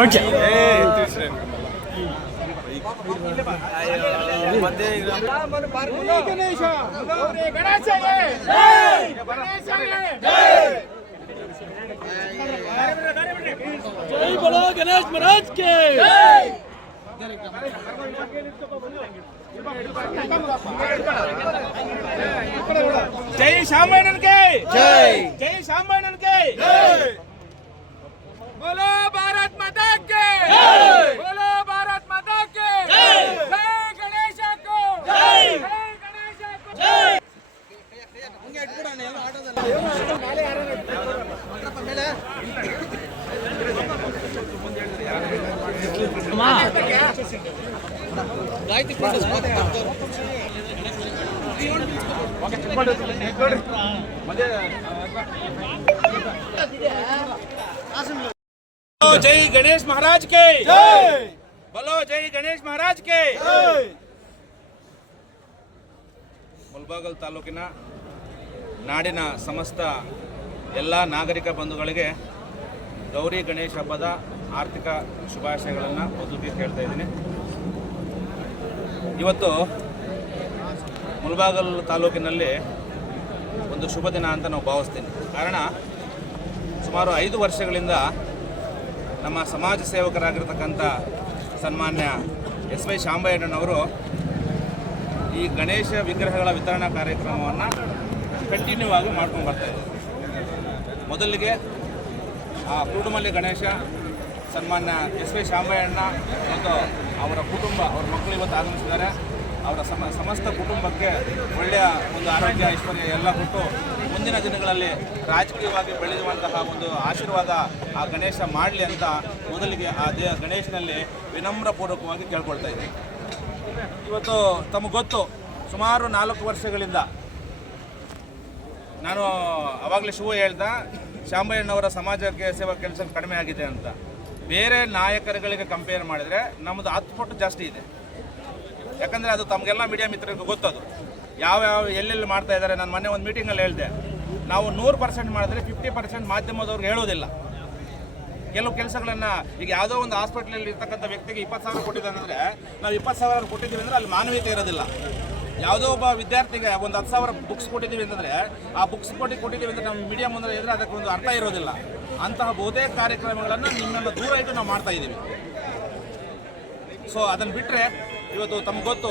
Okay. जय बोलो गणेश महाराज के। जय शांबैनन के जय, जय शांबैनन के जय, बोलो भारत माता के, बोलो भारत माता के, जय गणेश को, जय गणेश को, जय। जय गणेश महाराज के जय, बोलो जय गणेश महाराज के जय। ಮುಳಬಾಗಿಲು ತಾಲೂಕಿನ ನಾಡಿನ ಸಮಸ್ತ ಎಲ್ಲ ನಾಗರಿಕ ಬಂಧುಗಳಿಗೆ ಗೌರಿ ಗಣೇಶ ಹಬ್ಬದ ಆರ್ಥಿಕ ಶುಭಾಶಯಗಳನ್ನು ಮೊದಲಿಗೆ ಕೇಳ್ತಾ ಇದ್ದೀನಿ. ಇವತ್ತು ಮುಳಬಾಗಿಲು ತಾಲೂಕಿನಲ್ಲಿ ಒಂದು ಶುಭ ದಿನ ಅಂತ ನಾವು ಭಾವಿಸ್ತೀನಿ. ಕಾರಣ ಸುಮಾರು 5 ವರ್ಷಗಳಿಂದ ನಮ್ಮ ಸಮಾಜ ಸೇವಕರಾಗಿರ್ತಕ್ಕಂಥ ಸನ್ಮಾನ್ಯ ಎಸ್.ವೈ. ಶಾಂಬಯ್ಯಣ್ಣನವರು ಈ ಗಣೇಶ ವಿಗ್ರಹಗಳ ವಿತರಣಾ ಕಾರ್ಯಕ್ರಮವನ್ನು ಕಂಟಿನ್ಯೂ ಆಗಿ ಮಾಡ್ಕೊಂಡು ಬರ್ತಾಯಿದ್ದಾರೆ. ಮೊದಲಿಗೆ ಆ ಕೂಡುಮಲ್ಲಿ ಗಣೇಶ ಸನ್ಮಾನ್ಯ ಎಸ್.ವೈ. ಶಾಂಬಯ್ಯಣ್ಣ ಮತ್ತು ಅವರ ಕುಟುಂಬ, ಅವ್ರ ಮಕ್ಕಳು ಇವತ್ತು ಆಗಮಿಸಿದ್ದಾರೆ. ಅವರ ಸಮಸ್ತ ಕುಟುಂಬಕ್ಕೆ ಒಳ್ಳೆಯ ಒಂದು ಆರೋಗ್ಯ ಐಶ್ವರ್ಯ ಎಲ್ಲ ಕೊಟ್ಟು ಮುಂದಿನ ದಿನಗಳಲ್ಲಿ ರಾಜಕೀಯವಾಗಿ ಬೆಳೆಯುವಂತಹ ಒಂದು ಆಶೀರ್ವಾದ ಆ ಗಣೇಶ ಮಾಡಲಿ ಅಂತ ಮೊದಲಿಗೆ ಆ ಗಣೇಶನಲ್ಲಿ ವಿನಮ್ರಪೂರ್ವಕವಾಗಿ ಕೇಳ್ಕೊಳ್ತಾ ಇದ್ದೀನಿ. ಇವತ್ತು ತಮಗೆ ಗೊತ್ತು, ಸುಮಾರು 4 ವರ್ಷಗಳಿಂದ ನಾನು ಆವಾಗಲೇ ಶುಭ ಹೇಳ್ದ ಶಾಂಬಯ್ಯಣ್ಣವರ ಸಮಾಜಕ್ಕೆ ಸೇವಾ ಕೆಲಸ ಕಡಿಮೆ ಆಗಿದೆ ಅಂತ. ಬೇರೆ ನಾಯಕರುಗಳಿಗೆ ಕಂಪೇರ್ ಮಾಡಿದರೆ ನಮ್ಮದು 10 ಪಟ್ಟು ಜಾಸ್ತಿ ಇದೆ. ಯಾಕಂದರೆ ಅದು ತಮಗೆಲ್ಲ ಮೀಡಿಯಾ ಮಿತ್ರರಿಗೆ ಗೊತ್ತದು ಯಾವ್ಯಾವ ಎಲ್ಲೆಲ್ಲಿ ಮಾಡ್ತಾ ಇದ್ದಾರೆ. ನಾನು ಮೊನ್ನೆ ಒಂದು ಮೀಟಿಂಗಲ್ಲಿ ಹೇಳಿದೆ, ನಾವು 100% ಮಾಡಿದ್ರೆ 50% ಮಾಧ್ಯಮದವ್ರಿಗೆ ಹೇಳೋದಿಲ್ಲ. ಕೆಲವು ಕೆಲಸಗಳನ್ನು ಈಗ ಯಾವುದೋ ಒಂದು ಹಾಸ್ಪಿಟ್ಲಲ್ಲಿ ಇರ್ತಕ್ಕಂಥ ವ್ಯಕ್ತಿಗೆ 20,000 ಕೊಟ್ಟಿದ್ದಾನೆ ಅಂದರೆ ನಾವು 20,000 ಕೊಟ್ಟಿದ್ದೀವಿ ಅಂದರೆ ಅಲ್ಲಿ ಮಾನವೀಯತೆ ಇರೋದಿಲ್ಲ. ಯಾವುದೋ ಒಬ್ಬ ವಿದ್ಯಾರ್ಥಿಗೆ ಒಂದು 10,000 ಬುಕ್ಸ್ ಕೊಟ್ಟಿದ್ದೀವಿ ಅಂತಂದರೆ ಆ ಬುಕ್ಸ್ ಕೊಟ್ಟಿದ್ದೀವಿ ಅಂದರೆ ನಮ್ಮ ಮೀಡಿಯಾ ಮುಂದೆ ಇದ್ದರೆ ಅದಕ್ಕೆ ಒಂದು ಅರ್ಥ ಇರೋದಿಲ್ಲ. ಅಂತಹ ಬಹುತೇಕ ಕಾರ್ಯಕ್ರಮಗಳನ್ನು ನಿಮ್ಮೆಲ್ಲ ದೂರ ಇಟ್ಟು ನಾವು ಮಾಡ್ತಾ ಇದ್ದೀವಿ. ಸೊ ಅದನ್ನು ಬಿಟ್ಟರೆ ಇವತ್ತು ತಮಗೆ ಗೊತ್ತು,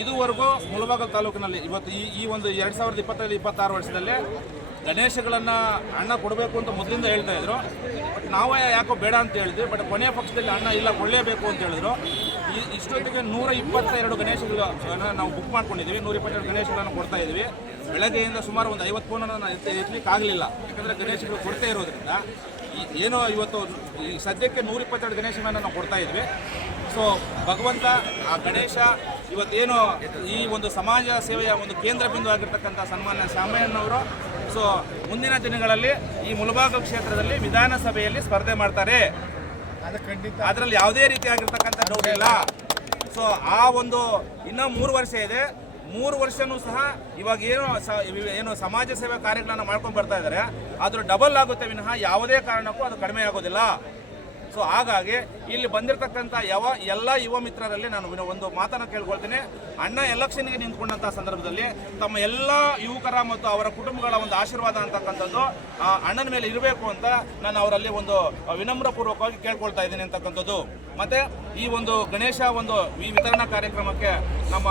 ಇದುವರೆಗೂ ಮುಳಬಾಗಿಲು ತಾಲೂಕಿನಲ್ಲಿ ಇವತ್ತು ಈ ಒಂದು 2025-26 ವರ್ಷದಲ್ಲಿ ಗಣೇಶಗಳನ್ನು ಅಣ್ಣ ಕೊಡಬೇಕು ಅಂತ ಮೊದಲಿಂದ ಹೇಳ್ತಾ ಇದ್ರು. ಬಟ್ ನಾವೇ ಯಾಕೋ ಬೇಡ ಅಂತ ಹೇಳಿದ್ವಿ. ಬಟ್ ಕೊನೆಯ ಪಕ್ಷದಲ್ಲಿ ಅಣ್ಣ ಇಲ್ಲ ಕೊಡಲೇಬೇಕು ಅಂತ ಹೇಳಿದ್ರು. ಇಷ್ಟೊತ್ತಿಗೆ 122 ಗಣೇಶಗಳು ನಾವು ಬುಕ್ ಮಾಡ್ಕೊಂಡಿದ್ದೀವಿ. 122 ಗಣೇಶಗಳನ್ನು ಕೊಡ್ತಾ ಇದ್ವಿ. ಬೆಳಗ್ಗೆಯಿಂದ ಸುಮಾರು ಒಂದು 50 ಫೋನನ್ನು ಎತ್ತಲಿಕ್ಕೆ ಆಗಲಿಲ್ಲ. ಯಾಕಂದರೆ ಗಣೇಶಗಳು ಕೊಡ್ತಾ ಇರೋದ್ರಿಂದ ಏನೋ ಇವತ್ತು ಈ ಸದ್ಯಕ್ಕೆ 122 ಗಣೇಶಗಳನ್ನು ನಾವು ಕೊಡ್ತಾ ಇದ್ವಿ. ಸೊ ಭಗವಂತ ಆ ಗಣೇಶ ಇವತ್ತೇನು ಈ ಒಂದು ಸಮಾಜ ಸೇವೆಯ ಒಂದು ಕೇಂದ್ರ ಬಿಂದು ಆಗಿರ್ತಕ್ಕಂಥ ಸನ್ಮಾನ್ಯ ಶಾಂಬಯ್ಯಣ್ಣವರು ಸೊ ಮುಂದಿನ ದಿನಗಳಲ್ಲಿ ಈ ಮುಳಬಾಗಿಲು ಕ್ಷೇತ್ರದಲ್ಲಿ ವಿಧಾನಸಭೆಯಲ್ಲಿ ಸ್ಪರ್ಧೆ ಮಾಡ್ತಾರೆ. ಅದರಲ್ಲಿ ಯಾವುದೇ ರೀತಿಯಾಗಿರ್ತಕ್ಕಂಥ ಡೌಟ್ ಇಲ್ಲ. ಸೊ ಆ ಒಂದು ಇನ್ನೂ 3 ವರ್ಷ ಇದೆ. 3 ವರ್ಷನೂ ಸಹ ಇವಾಗ ಏನು ಸಮಾಜ ಸೇವೆ ಕಾರ್ಯಗಳನ್ನು ಮಾಡ್ಕೊಂಡು ಬರ್ತಾ ಇದ್ದಾರೆ, ಅದ್ರ ಡಬಲ್ ಆಗುತ್ತೆ ವಿನಃ ಯಾವುದೇ ಕಾರಣಕ್ಕೂ ಅದು ಕಡಿಮೆ ಆಗೋದಿಲ್ಲ. ಸೊ ಹಾಗಾಗಿ ಇಲ್ಲಿ ಬಂದಿರತಕ್ಕಂಥ ಎಲ್ಲ ಯುವ ಮಿತ್ರರಲ್ಲಿ ನಾನು ಒಂದು ಮಾತನ್ನು ಕೇಳ್ಕೊಳ್ತೀನಿ. ಅಣ್ಣ ಎಲೆಕ್ಷನ್ಗೆ ನಿಂತ್ಕೊಂಡಂಥ ಸಂದರ್ಭದಲ್ಲಿ ತಮ್ಮ ಎಲ್ಲ ಯುವಕರ ಮತ್ತು ಅವರ ಕುಟುಂಬಗಳ ಒಂದು ಆಶೀರ್ವಾದ ಅಂತಕ್ಕಂಥದ್ದು ಆ ಅಣ್ಣನ ಮೇಲೆ ಇರಬೇಕು ಅಂತ ನಾನು ಅವರಲ್ಲಿ ಒಂದು ವಿನಮ್ರಪೂರ್ವಕವಾಗಿ ಕೇಳ್ಕೊಳ್ತಾ ಇದ್ದೀನಿ ಅಂತಕ್ಕಂಥದ್ದು. ಮತ್ತು ಈ ಒಂದು ಗಣೇಶ ಈ ವಿತರಣಾ ಕಾರ್ಯಕ್ರಮಕ್ಕೆ ನಮ್ಮ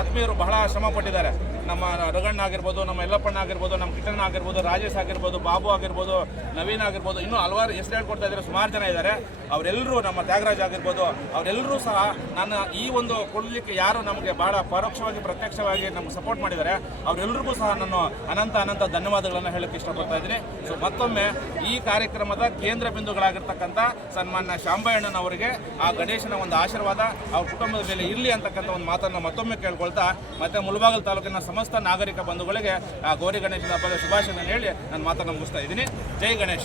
ಆತ್ಮೀಯರು ಬಹಳ ಶ್ರಮ ಪಟ್ಟಿದ್ದಾರೆ. ನಮ್ಮ ರಗಣ್ಣ ಆಗಿರ್ಬೋದು, ನಮ್ಮ ಯಲ್ಲಪ್ಪಣ್ಣ ಆಗಿರ್ಬೋದು, ನಮ್ಮ ಕಿಟ್ಟಣ್ಣ ಆಗಿರ್ಬೋದು, ರಾಜೇಶ್ ಆಗಿರ್ಬೋದು, ಬಾಬು ಆಗಿರ್ಬೋದು, ನವೀನ್ ಆಗಿರ್ಬೋದು, ಇನ್ನೂ ಹಲವಾರು ಹೆಸರು ಹೇಳ್ಕೊಡ್ತಾ ಇದ್ದಾರೆ. ಸುಮಾರು ಜನ ಇದ್ದಾರೆ. ಅವರೆಲ್ಲರೂ, ನಮ್ಮ ತ್ಯಾಗರಾಜ್ ಆಗಿರ್ಬೋದು, ಅವರೆಲ್ಲರೂ ಸಹ ನನ್ನ ಈ ಒಂದು ಕೊಡಲಿಕ್ಕೆ ಯಾರು ನಮಗೆ ಭಾಳ ಪರೋಕ್ಷವಾಗಿ ಪ್ರತ್ಯಕ್ಷವಾಗಿ ನಮ್ಗೆ ಸಪೋರ್ಟ್ ಮಾಡಿದ್ದಾರೆ ಅವರೆಲ್ಲರಿಗೂ ಸಹ ನಾನು ಅನಂತ ಧನ್ಯವಾದಗಳನ್ನು ಹೇಳಕ್ಕೆ ಇಷ್ಟಪಡ್ತಾ ಇದ್ದೀನಿ. ಸೊ ಮತ್ತೊಮ್ಮೆ ಈ ಕಾರ್ಯಕ್ರಮದ ಕೇಂದ್ರ ಬಿಂದುಗಳಾಗಿರ್ತಕ್ಕಂಥ ಸನ್ಮಾನ್ಯ ಶಾಂಬಯ್ಯಣ್ಣನವರಿಗೆ ಆ ಗಣೇಶನ ಒಂದು ಆಶೀರ್ವಾದ ಅವ್ರ ಕುಟುಂಬದ ಮೇಲೆ ಇರಲಿ ಅಂತಕ್ಕಂಥ ಒಂದು ಮಾತನ್ನು ಮತ್ತೊಮ್ಮೆ ಕೇಳ್ಕೊಳ್ತಾ, ಮತ್ತು ಮುಳಬಾಗಿಲು ತಾಲೂಕಿನ ಸಮಸ್ತ ನಾಗರಿಕ ಬಂಧುಗಳಿಗೆ ಆ ಗೌರಿ ಗಣೇಶನ ಹಬ್ಬದ ಶುಭಾಶಯಗಳನ್ನು ಹೇಳಿ ನನ್ನ ಮಾತನ್ನು ಮುಗಿಸ್ತಾ ಇದ್ದೀನಿ. ಜೈ ಗಣೇಶ್.